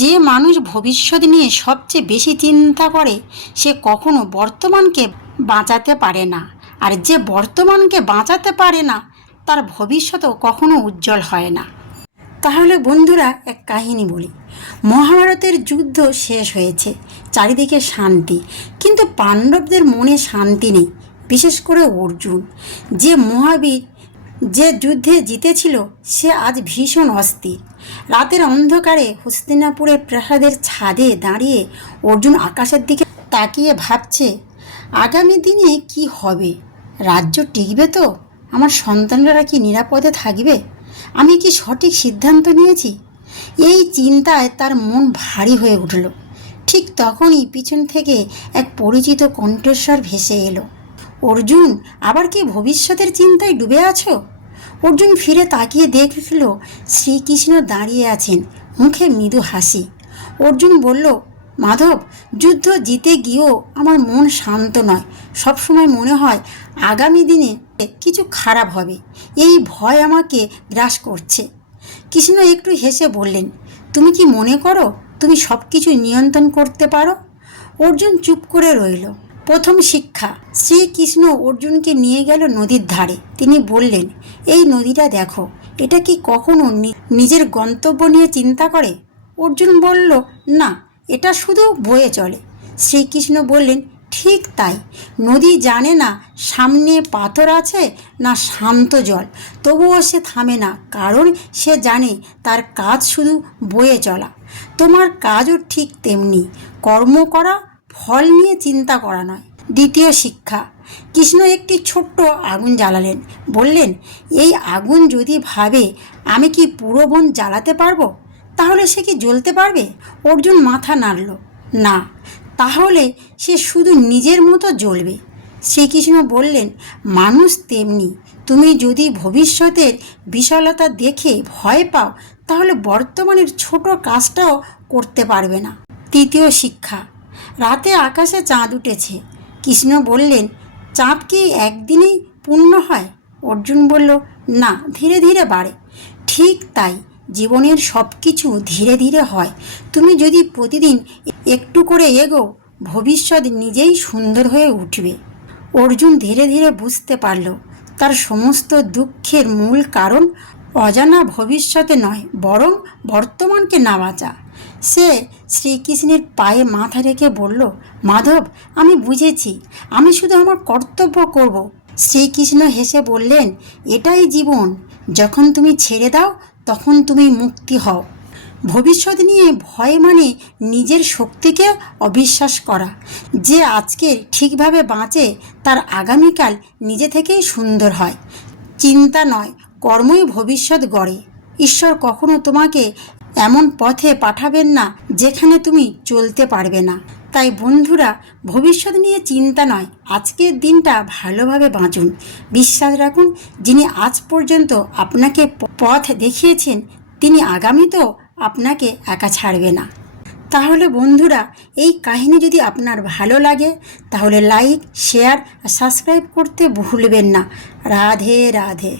যে মানুষ ভবিষ্যৎ নিয়ে সবচেয়ে বেশি চিন্তা করে সে কখনো বর্তমানকে বাঁচাতে পারে না, আর যে বর্তমানকে বাঁচাতে পারে না তার ভবিষ্যৎও কখনো উজ্জ্বল হয় না। তাহলে বন্ধুরা, এক কাহিনী বলি। মহাভারতের যুদ্ধ শেষ হয়েছে, চারিদিকে শান্তি, কিন্তু পাণ্ডবদের মনে শান্তি নেই। বিশেষ করে অর্জুন, যে মহাবীর, যে যুদ্ধে জিতেছিল, সে আজ ভীষণ অস্থির। রাতের অন্ধকারে হস্তিনাপুরের প্রাসাদের ছাদে দাঁড়িয়ে অর্জুন আকাশের দিকে তাকিয়ে ভাবছে, আগামী দিনে কি হবে? রাজ্য টিকবে তো? আমার সন্তানরা কি নিরাপদে থাকবে? আমি কি সঠিক সিদ্ধান্ত নিয়েছি? এই চিন্তায় তার মন ভারী হয়ে উঠল। ঠিক তখনই পিছন থেকে এক পরিচিত কণ্ঠস্বর ভেসে এলো, অর্জুন, আবার কি ভবিষ্যতের চিন্তায় ডুবে আছো? অর্জুন ফিরে তাকিয়ে দেখল শ্রীকৃষ্ণ দাঁড়িয়ে আছেন, মুখে মৃদু হাসি। অর্জুন বলল, মাধব, যুদ্ধ জিতে গিয়েও আমার মন শান্ত নয়। সবসময় মনে হয় আগামী দিনে কিছু খারাপ হবে, এই ভয় আমাকে গ্রাস করছে। কৃষ্ণ একটু হেসে বললেন, তুমি কি মনে করো তুমি সব কিছু নিয়ন্ত্রণ করতে পারো? অর্জুন চুপ করে রইল। প্রথম শিক্ষা। শ্রীকৃষ্ণ অর্জুনকে নিয়ে গেল নদীর ধারে। তিনি বললেন, এই নদীটা দেখো, এটা কি কখনো নিজের গন্তব্য নিয়ে চিন্তা করে? অর্জুন বলল, না, এটা শুধু বয়ে চলে। শ্রীকৃষ্ণ বললেন, ঠিক তাই, নদী জানে না সামনে পাথর আছে না শান্ত জল, তবুও সে থামে না, কারণ সে জানে তার কাজ শুধু বয়ে চলা। তোমার কাজও ঠিক তেমনি, কর্ম করা, ফল নিয়ে চিন্তা করা নয়। দ্বিতীয় শিক্ষা। কৃষ্ণ একটি ছোট্ট আগুন জ্বালালেন, বললেন, এই আগুন যদি ভাবে আমি কি পুরো বন জ্বালাতে পারবো, তাহলে সে কি জ্বলতে পারবে? অর্জুন মাথা নাড়ল, না, তাহলে সে শুধু নিজের মতো জ্বলবে। শ্রীকৃষ্ণ বললেন, মানুষ তেমনি, তুমি যদি ভবিষ্যতের বিশালতা দেখে ভয় পাও, তাহলে বর্তমানের ছোট কাজটাও করতে পারবে না। তৃতীয় শিক্ষা। রাতে আকাশে চাঁদ উঠেছে। কৃষ্ণ বললেন, চাঁদ কি একদিনেই পূর্ণ হয়? অর্জুন বলল, না, ধীরে ধীরে বাড়ে। ঠিক তাই, জীবনের সব কিছু ধীরে ধীরে হয়। তুমি যদি প্রতিদিন একটু করে এগোও, ভবিষ্যৎ নিজেই সুন্দর হয়ে উঠবে। অর্জুন ধীরে ধীরে বুঝতে পারল তার সমস্ত দুঃখের মূল কারণ অজানা ভবিষ্যতে নয়, বরং বর্তমানকে না বাঁচা। সে শ্রীকৃষ্ণের পায়ে মাথা রেখে বলল, মাধব, আমি বুঝেছি, আমি শুধু আমার কর্তব্য করব। শ্রীকৃষ্ণ হেসে বললেন, এটাই জীবন, যখন তুমি ছেড়ে দাও তখন তুমি মুক্তি হও। ভবিষ্যৎ নিয়ে ভয় মানে নিজের শক্তিকে অবিশ্বাস করা। যে আজকে ঠিকভাবে বাঁচে তার আগামীকাল নিজে থেকেই সুন্দর হয়। চিন্তা নয়, কর্মই ভবিষ্যৎ গড়ে। ঈশ্বর কখনো তোমাকে এমন পথে পাঠাবেন না যেখানে তুমি চলতে পারবে না। তাই বন্ধুরা, ভবিষ্যৎ নিয়ে চিন্তা নয়, আজকের দিনটা ভালোভাবে বাঁচুন। বিশ্বাস রাখুন, যিনি আজ পর্যন্ত আপনাকে পথ দেখিয়েছেন, তিনি আগামীতেও আপনাকে একা ছাড়বে না। তাহলে বন্ধুরা, এই কাহিনী যদি আপনার ভালো লাগে তাহলে লাইক, শেয়ার আর সাবস্ক্রাইব করতে ভুলবেন না। রাধে রাধে।